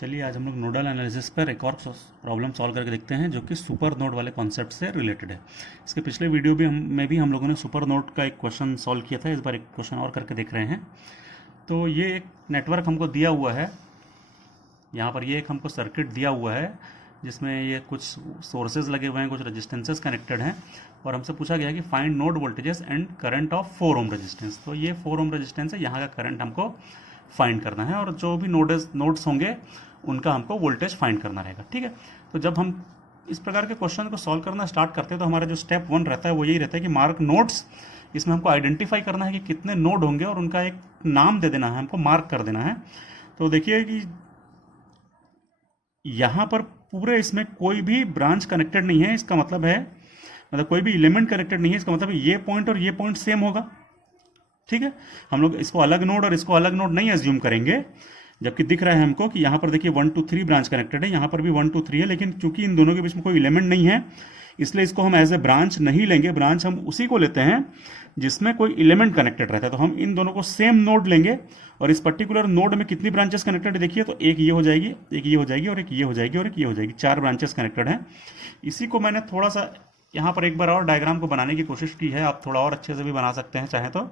चलिए आज हम लोग नोडल एनालिसिस पर एक और प्रॉब्लम सॉल्व करके देखते हैं जो कि सुपर नोड वाले कॉन्सेप्ट से रिलेटेड है। इसके पिछले वीडियो भी हम लोगों ने सुपर नोड का एक क्वेश्चन सॉल्व किया था। इस बार एक क्वेश्चन और करके देख रहे हैं। तो ये एक नेटवर्क हमको दिया हुआ है, यहाँ पर ये एक हमको सर्किट दिया हुआ है जिसमें ये कुछ सोर्सेज लगे हुए हैं, कुछ रेजिस्टेंसेस कनेक्टेड हैं और हमसे पूछा गया है कि find node voltages and current of 4 ohm resistance. तो ये 4 ओम रेजिस्टेंस है, यहाँ का करंट हमको फाइंड करना है और जो भी नोड्स होंगे उनका हमको वोल्टेज फाइंड करना रहेगा। ठीक है, तो जब हम इस प्रकार के क्वेश्चन को सॉल्व करना स्टार्ट करते हैं तो हमारा जो स्टेप 1 रहता है वो यही रहता है कि मार्क नोड्स। इसमें हमको आइडेंटिफाई करना है कि कितने नोड होंगे और उनका एक नाम दे देना है, हमको मार्क कर देना है। तो देखिए कि यहाँ पर पूरे इसमें कोई भी ब्रांच कनेक्टेड नहीं है, इसका मतलब है मतलब कोई भी एलिमेंट कनेक्टेड नहीं है, इसका मतलब ये पॉइंट और ये पॉइंट सेम होगा। ठीक है, हम लोग इसको अलग नोड और इसको अलग नोड नहीं एज्यूम करेंगे, जबकि दिख रहा है हमको कि यहाँ पर देखिए 1 2 3 ब्रांच कनेक्टेड है, यहाँ पर भी 1 2 3 है, लेकिन चूंकि इन दोनों के बीच में कोई एलिमेंट नहीं है इसलिए इसको हम एज ए ब्रांच नहीं लेंगे। ब्रांच हम उसी को लेते हैं जिसमें कोई एलिमेंट कनेक्टेड रहता है। तो हम इन दोनों को सेम नोड लेंगे और इस पर्टिकुलर नोड में कितनी ब्रांचेस कनेक्टेड है देखिए, तो एक ये हो जाएगी, एक ये हो जाएगी और एक ये हो जाएगी और एक ये हो जाएगी, 4 ब्रांचेस कनेक्टेड हैं। इसी को मैंने थोड़ा सा यहाँ पर एक बार और डायग्राम को बनाने की कोशिश की है, आप थोड़ा और अच्छे से भी बना सकते हैं चाहे तो।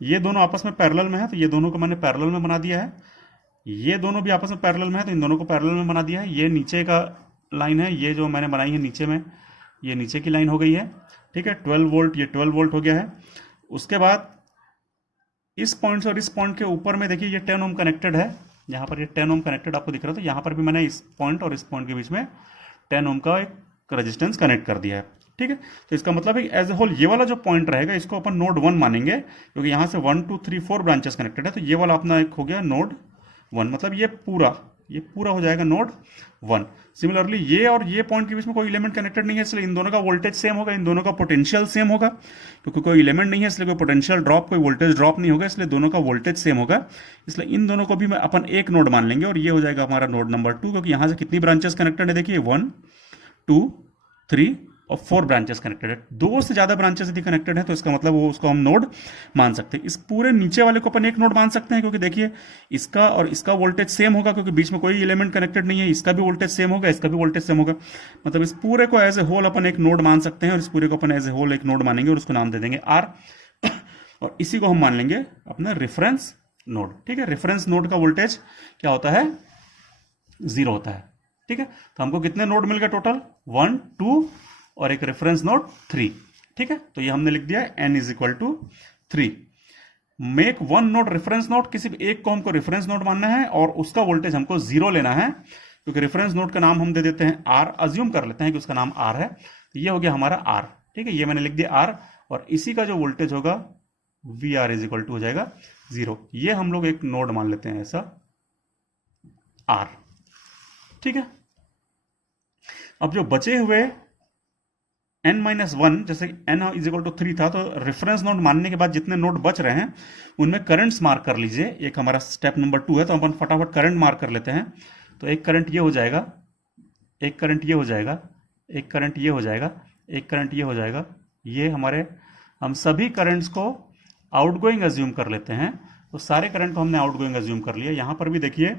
ये दोनों आपस में पैरेलल में है तो ये दोनों को मैंने पैरेलल में बना दिया है, ये दोनों भी आपस में पैरेलल में है तो इन दोनों को पैरेलल में बना दिया है। ये नीचे का लाइन है, ये जो मैंने बनाई है नीचे में, ये नीचे की लाइन हो गई है। ठीक है, 12 वोल्ट, ये 12 वोल्ट हो गया है। उसके बाद इस पॉइंट से और इस पॉइंट के ऊपर में देखिए ये 10 ओम कनेक्टेड है, यहाँ पर ये 10 ओम कनेक्टेड आपको दिख रहा है। तो यहाँ पर भी मैंने इस पॉइंट और इस पॉइंट के बीच में 10 ओम का एक रेजिस्टेंस कनेक्ट कर दिया है। ठीक है, तो इसका मतलब है एज ए होल ये वाला जो पॉइंट रहेगा इसको अपन नोड 1 मानेंगे, क्योंकि यहाँ से 1 2 3 4 ब्रांचेस कनेक्टेड है। तो ये वाला अपना एक हो गया नोड 1, मतलब ये पूरा हो जाएगा नोड 1। सिमिलरली ये और ये पॉइंट के बीच में कोई एलिमेंट कनेक्टेड नहीं है, इसलिए इन दोनों का वोल्टेज सेम होगा, इन दोनों का पोटेंशियल सेम होगा। क्योंकि कोई एलिमेंट नहीं है इसलिए कोई पोटेंशियल ड्रॉप, कोई वोल्टेज ड्रॉप नहीं होगा, इसलिए दोनों का वोल्टेज सेम होगा। इसलिए इन दोनों को भी मैं अपन एक नोड मान लेंगे और ये हो जाएगा हमारा नोड नंबर 2, क्योंकि यहां से कितनी ब्रांचेस कनेक्टेड है देखिए, 1 2 3 और 4 ब्रांचेस कनेक्टेड है। 2 से ज्यादा ब्रांचेस यदि कनेक्टेड है तो इसका मतलब वो उसको हम नोड मान सकते हैं। इस पूरे नीचे वाले को अपन एक नोड मान सकते हैं, क्योंकि देखिए इसका और इसका वोल्टेज सेम होगा, क्योंकि बीच में कोई एलिमेंट कनेक्टेड नहीं है। इसका भी वोल्टेज सेम होगा, इसका भी वोल्टेज सेम होगा, मतलब इस पूरे को एज ए होल अपन एक नोड मान सकते हैं और इस पूरे को अपन एज ए होल एक नोड मानेंगे और उसको नाम दे देंगे R। और इसी को हम मान लेंगे अपना रेफरेंस नोड। ठीक है, रेफरेंस नोड का वोल्टेज क्या होता है, 0 होता है। ठीक है, तो हमको कितने नोड मिल गए टोटल, 1 2 और एक रेफरेंस नोड 3। ठीक है, तो ये हमने लिख दिया n is equal to 3। Make 1 node reference node, किसी भी एक को हमको रेफरेंस नोड मानना है और उसका वोल्टेज हमको 0 लेना है, क्योंकि रेफरेंस नोड का नाम हम दे देते हैं R, अज्यूम कर लेते हैं कि उसका नाम R है। तो ये हो गया हमारा R। ठीक है, ये मैंने लिख दिया R और इसी का जो वोल्टेज होगा VR इज इक्वल टू हो जाएगा 0। ये हम लोग एक नोड मान लेते हैं ऐसा R। ठीक है, अब जो बचे हुए n-1, जैसे n इज इक्वल टू 3 था, तो रेफरेंस नोड मानने के बाद जितने नोड बच रहे हैं उनमें करंट्स मार्क कर लीजिए। एक हमारा स्टेप नंबर 2 है, तो अपन फटाफट करंट मार्क कर लेते हैं। तो एक करंट ये हो जाएगा, एक करंट ये हो जाएगा, एक करंट ये हो जाएगा, एक करंट ये हो जाएगा। ये हमारे हम सभी करंट्स को आउटगोइंग एज्यूम कर लेते हैं। तो सारे करंट को हमने आउटगोइंग एज्यूम कर लिया। यहाँ पर भी देखिए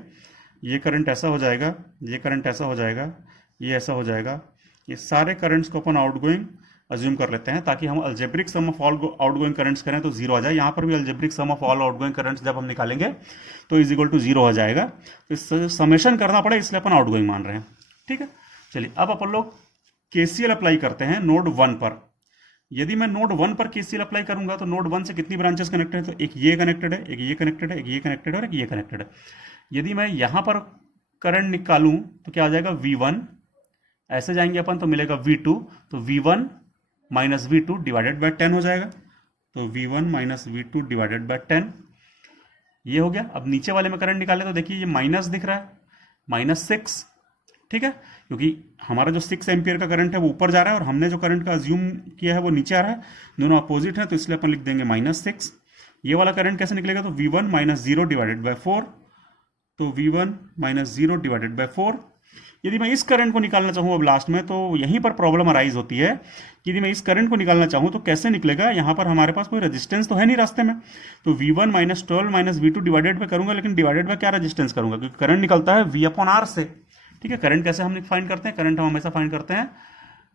ये करंट ऐसा हो जाएगा, ये करंट ऐसा हो जाएगा, ये ऐसा हो जाएगा। ये सारे करंट्स को अपन आउटगोइंग अज्यूम कर लेते हैं ताकि हम algebraic sum of all outgoing currents करें तो 0 आ जाए। यहाँ पर भी algebraic sum of all outgoing currents जब हम निकालेंगे तो इज इक्वल टू 0 आ जाएगा। तो इस समेशन करना पड़े इसलिए अपन आउटगोइंग मान रहे हैं। ठीक है, चलिए अब अपन लोग KCL अप्लाई करते हैं नोड 1 पर। यदि मैं नोड 1 पर KCL अप्लाई करूंगा तो नोड 1 से कितनी ब्रांचेस कनेक्टेड है, तो एक ये कनेक्टेड है, एक ये कनेक्टेड है, एक ये कनेक्टेड है और एक ये कनेक्टेड है। यदि मैं यहां पर करंट निकालूं तो क्या आ जाएगा, V1, ऐसे जाएंगे अपन तो मिलेगा V2, तो V1 minus V2 divided by 10 हो जाएगा। तो V1 minus V2 divided by 10 ये हो गया। अब नीचे वाले में करंट निकाले तो देखिए ये माइनस दिख रहा है, -6। ठीक है, क्योंकि हमारा जो 6 एम्पियर का करंट है वो ऊपर जा रहा है और हमने जो करंट का अज्यूम किया है वो नीचे आ रहा है, दोनों अपोजिट है, तो इसलिए अपन लिख देंगे -6। ये वाला करंट कैसे निकलेगा, तो V1 माइनस 0 डिवाइडेड बाय 4, तो V1 माइनस 0 डिवाइडेड बाय 4 यदि मैं इस करंट को निकालना चाहूँ अब लास्ट में, तो यहीं पर प्रॉब्लम अराइज होती है कि यदि मैं इस करंट को निकालना चाहूँ तो कैसे निकलेगा। यहाँ पर हमारे पास कोई रेजिस्टेंस तो है नहीं रास्ते में, तो V1 minus 12 minus V2 divided में करूंगा, लेकिन डिवाइडेड में क्या रेजिस्टेंस करूंगा, क्योंकि करंट निकलता है V अपॉन R से। ठीक है, करंट कैसे हम फाइंड करते हैं, करंट हम हमेशा फाइंड करते हैं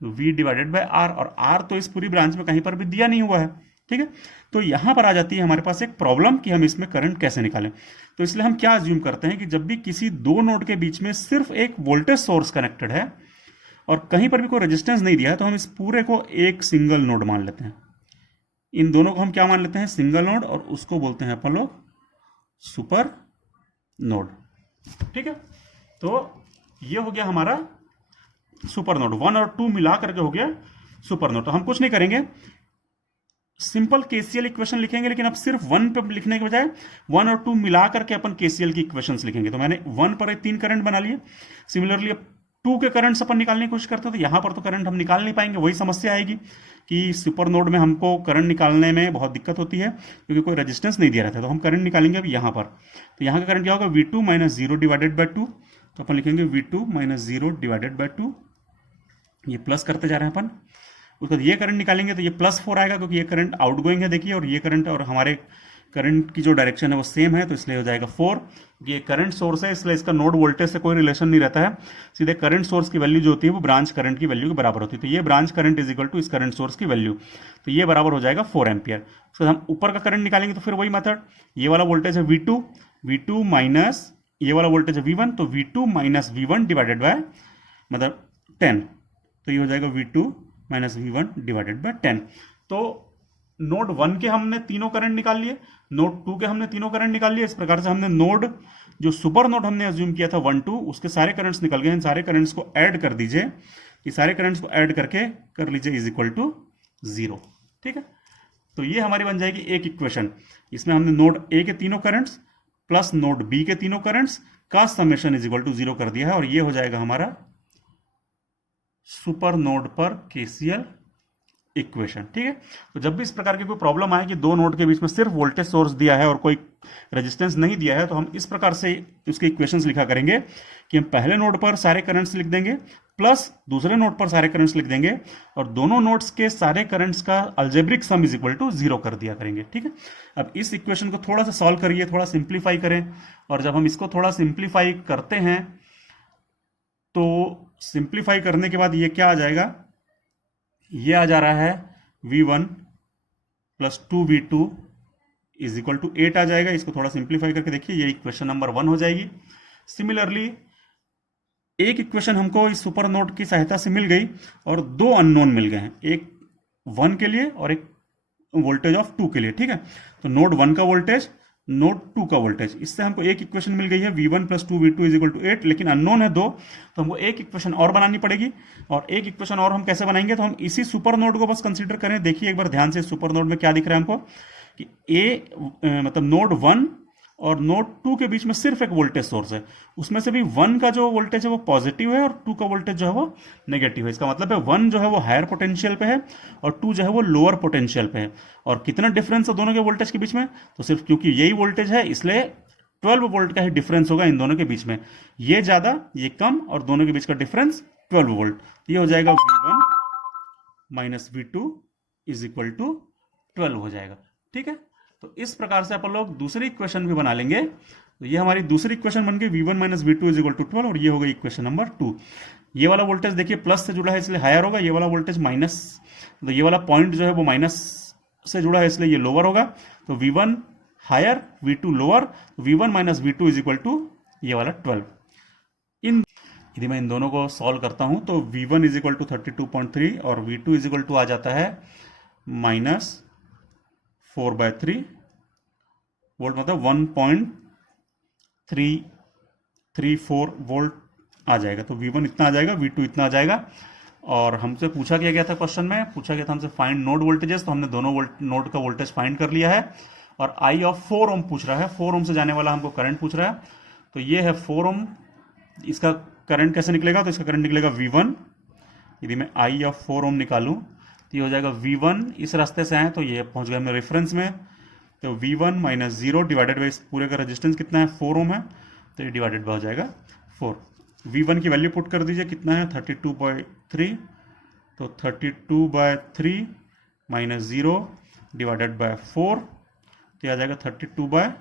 V डिवाइडेड बाय R, और R तो इस पूरी ब्रांच में कहीं पर भी दिया नहीं हुआ है। ठीक है, तो यहां पर आ जाती है हमारे पास एक प्रॉब्लम कि हम इसमें करंट कैसे निकालें। तो इसलिए हम क्या अज्यूम करते हैं कि जब भी किसी दो नोड के बीच में सिर्फ एक वोल्टेज सोर्स कनेक्टेड है और कहीं पर भी कोई रेजिस्टेंस नहीं दिया है, तो हम इस पूरे को एक सिंगल नोड मान लेते हैं। इन दोनों को हम क्या मान लेते हैं, सिंगल नोड, और उसको बोलते हैं अपन लोग सुपर नोड। ठीक है, तो ये हो गया हमारा सुपर नोड, 1 और 2 मिला करके हो गया सुपर नोड। तो हम कुछ नहीं करेंगे, सिंपल केसीएल इक्वेशन लिखेंगे, लेकिन अब सिर्फ 1 पे लिखने के बजाय 1 और 2 मिला करके अपन केसीएल की इक्वेशंस लिखेंगे। तो मैंने 1 पर 3 करंट बना लिए, सिमिलरली अब 2 के करंट्स अपन निकालने की कोशिश करते हैं, तो यहां पर तो करंट हम निकाल नहीं पाएंगे, वही समस्या आएगी कि सुपर नोड में हमको करंट निकालने में बहुत दिक्कत होती है क्योंकि कोई रेजिस्टेंस नहीं दिया रहता है। तो हम करंट निकालेंगे अब यहाँ पर, तो यहाँ का करंट क्या होगा, V2 माइनस 0 डिवाइडेड बाई 2, तो अपन लिखेंगे V2 माइनस 0 डिवाइडेड बाई 2, ये प्लस करते जा रहे हैं अपन। उसके बाद ये करंट निकालेंगे तो ये +4 आएगा, क्योंकि ये करंट आउटगोइंग है देखिए, और ये करंट और हमारे करंट की जो डायरेक्शन है वो सेम है, तो इसलिए हो जाएगा 4। ये करंट सोर्स है, इसलिए इसका नोड वोल्टेज से कोई रिलेशन नहीं रहता है, सीधे करंट सोर्स की वैल्यू जो होती है वो ब्रांच करंट की वैल्यू के बराबर होती है। तो ये branch current is equal to इस करंट सोर्स की वैल्यू, तो ये बराबर हो जाएगा 4 एम्पियर। उसके बाद हम ऊपर का करंट निकालेंगे तो फिर वही मेथड, ये वाला वोल्टेज है V2 माइनस ये वाला वोल्टेज है V1, तो V2 minus V1 divided by मतलब 10, तो ये हो जाएगा V2 minus V1 divided by 10। तो नोड 1 के हमने तीनों करंट निकाल लिए, नोड 2 के हमने तीनों करंट निकाल लिए। इस प्रकार से हमने नोड जो सुपर नोड हमने अज्यूम किया था 1 2, उसके सारे करंट्स निकल गए। इन सारे करंट्स को ऐड कर दीजिए, ये सारे करंट्स को ऐड करके कर लीजिए इज इक्वल टू 0। ठीक है, तो ये हमारी बन जाएगी एक इक्वेशन। इसमें हमने नोड ए के तीनों करंट्स प्लस नोड बी के तीनों करंट्स का समेशन इज इक्वल टू 0 कर दिया है, और ये हो जाएगा हमारा सुपर नोड पर केसीएल इक्वेशन। ठीक है, तो जब भी इस प्रकार की कोई प्रॉब्लम आए कि दो नोड के बीच में सिर्फ वोल्टेज सोर्स दिया है और कोई रेजिस्टेंस नहीं दिया है, तो हम इस प्रकार से उसके इक्वेशंस लिखा करेंगे कि हम पहले नोड पर सारे करंट्स लिख देंगे प्लस दूसरे नोड पर सारे करंट्स लिख देंगे, और दोनों नोड्स के सारे करंट्स का algebraic sum is equal to 0 कर दिया करेंगे। ठीक है, अब इस इक्वेशन को थोड़ा सा सॉल्व करिए, थोड़ा सिंप्लीफाई करें, और जब हम इसको थोड़ा सिंप्लीफाई करते हैं तो सिंप्लीफाई करने के बाद ये क्या आ जाएगा, ये आ जा रहा है V1 plus 2V2 is equal to 8 आ जाएगा। इसको थोड़ा सिंप्लीफाई करके देखिए, ये इक्वेशन नंबर 1 हो जाएगी। सिमिलरली एक इक्वेशन हमको इस सुपर नोड की सहायता से मिल गई और दो अननोन मिल गए हैं, एक 1 के लिए और एक वोल्टेज ऑफ 2 के लिए। ठीक है, तो नोड 1 का वोल्टेज, नोड 2 का वोल्टेज, इससे हमको एक इक्वेशन मिल गई है V1 plus 2V2 is equal to 8, लेकिन अननोन है 2, तो हमको एक इक्वेशन और बनानी पड़ेगी। और एक इक्वेशन और हम कैसे बनाएंगे, तो हम इसी सुपर नोड को बस कंसीडर करें। देखिए एक बार ध्यान से, सुपर नोड में क्या दिख रहा है हमको कि मतलब नोड 1 और नोड 2 के बीच में सिर्फ एक वोल्टेज सोर्स है, उसमें से भी 1 का जो वोल्टेज है वो पॉजिटिव है और 2 का वोल्टेज जो है वो नेगेटिव है। इसका मतलब है 1 जो है वो हायर पोटेंशियल पे है और 2 जो है वो लोअर पोटेंशियल पे है। और कितना डिफरेंस है दोनों के वोल्टेज के बीच में, तो सिर्फ क्योंकि यही वोल्टेज है इसलिए 12 वोल्ट का ही डिफरेंस होगा इन दोनों के बीच में, ये ज्यादा ये कम, और दोनों के बीच का डिफरेंस 12 वोल्ट। ये हो जाएगा V1 minus V2 is equal to 12 हो जाएगा। ठीक है, तो इस प्रकार से अपन लोग दूसरी इक्वेशन भी बना लेंगे। तो ये हमारी दूसरी इक्वेशन बन गई V1 minus V2 is equal to 12, और ये हो गई इक्वेशन नंबर 2। ये वाला वोल्टेज देखिए प्लस से जुड़ा है इसलिए हायर होगा, ये वाला वोल्टेज माइनस, तो ये वाला पॉइंट जो है वो माइनस से जुड़ा है इसलिए ये लोअर होगा। तो V1 higher V2 lower, V1 minus V2 is equal to ये वाला 12। यदि मैं इन दोनों को सॉल्व करता हूं तो V1 इज इक्वल टू 32.3 और V2 इज इक्वल टू आ जाता है माइनस 4/3 वोल्ट, मतलब 1.334 वोल्ट आ जाएगा। तो V1 इतना आ जाएगा, V2 इतना आ जाएगा। और हमसे पूछा गया था क्वेश्चन में, पूछा गया था हमसे फाइंड नोड वोल्टेजेस, तो हमने दोनों नोड का वोल्टेज फाइंड कर लिया है। और I ऑफ 4 ओम पूछ रहा है, 4 ओम से जाने वाला हमको करंट पूछ रहा है, तो ये है 4 ओम। इसका करंट कैसे निकलेगा, तो इसका करंट निकलेगा V1। यदि मैं I ऑफ 4 ओम निकालूं तो ये हो जाएगा V1, इस रास्ते से आए तो ये पहुंच गया मेरे रेफरेंस में, तो V1 माइनस 0 डिवाइडेड बाई इस पूरे का रेजिस्टेंस कितना है 4 ओम है, तो ये डिवाइडेड बाय हो जाएगा 4। V1 की वैल्यू पुट कर दीजिए, कितना है 32/3, तो 32/3 माइनस 0 डिवाइडेड बाय 4, तो आ जाएगा 32/12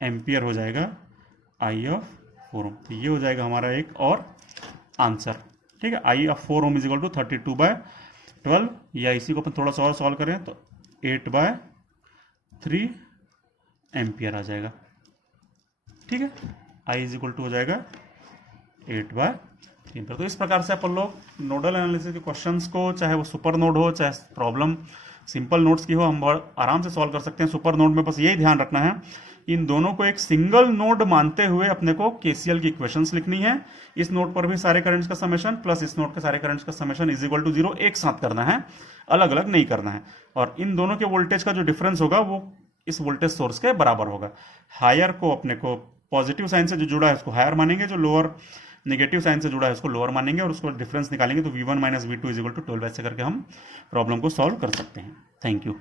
एम्पियर हो जाएगा आई ऑफ 4 ओम। तो ये हो जाएगा हमारा एक और आंसर। ठीक है, I of 4 ohm is equal to 32/12, या इसी को अपन थोड़ा सा और सॉल्व करें तो 8/3 एम्पियर आ जाएगा। ठीक है, आई इज इक्वल टू हो जाएगा 8/3 एम्पियर। तो इस प्रकार से अपन लोग नोडल एनालिसिस के क्वेश्चंस को, चाहे वो सुपर नोड हो चाहे प्रॉब्लम सिंपल नोड्स की हो, हम बहुत आराम से सॉल्व कर सकते हैं। सुपर नोड में बस यही ध्यान रखना है, इन दोनों को एक सिंगल नोड मानते हुए अपने को केसीएल की इक्वेशंस लिखनी है। इस नोड पर भी सारे करंट्स का समेशन प्लस इस नोड के सारे करंट्स का समेशन इज इक्वल टू 0 एक साथ करना है, अलग अलग नहीं करना है। और इन दोनों के वोल्टेज का जो डिफरेंस होगा वो इस वोल्टेज सोर्स के बराबर होगा। हायर को अपने को पॉजिटिव साइन से जो जुड़ा है उसको हायर मानेंगे, जो लोअर नेगेटिव साइन से जुड़ा है उसको लोअर मानेंगे, और उसको डिफरेंस निकालेंगे तो V1 minus V2 is equal to 12 ऐसे करके हम प्रॉब्लम को सॉल्व कर सकते हैं। Thank you.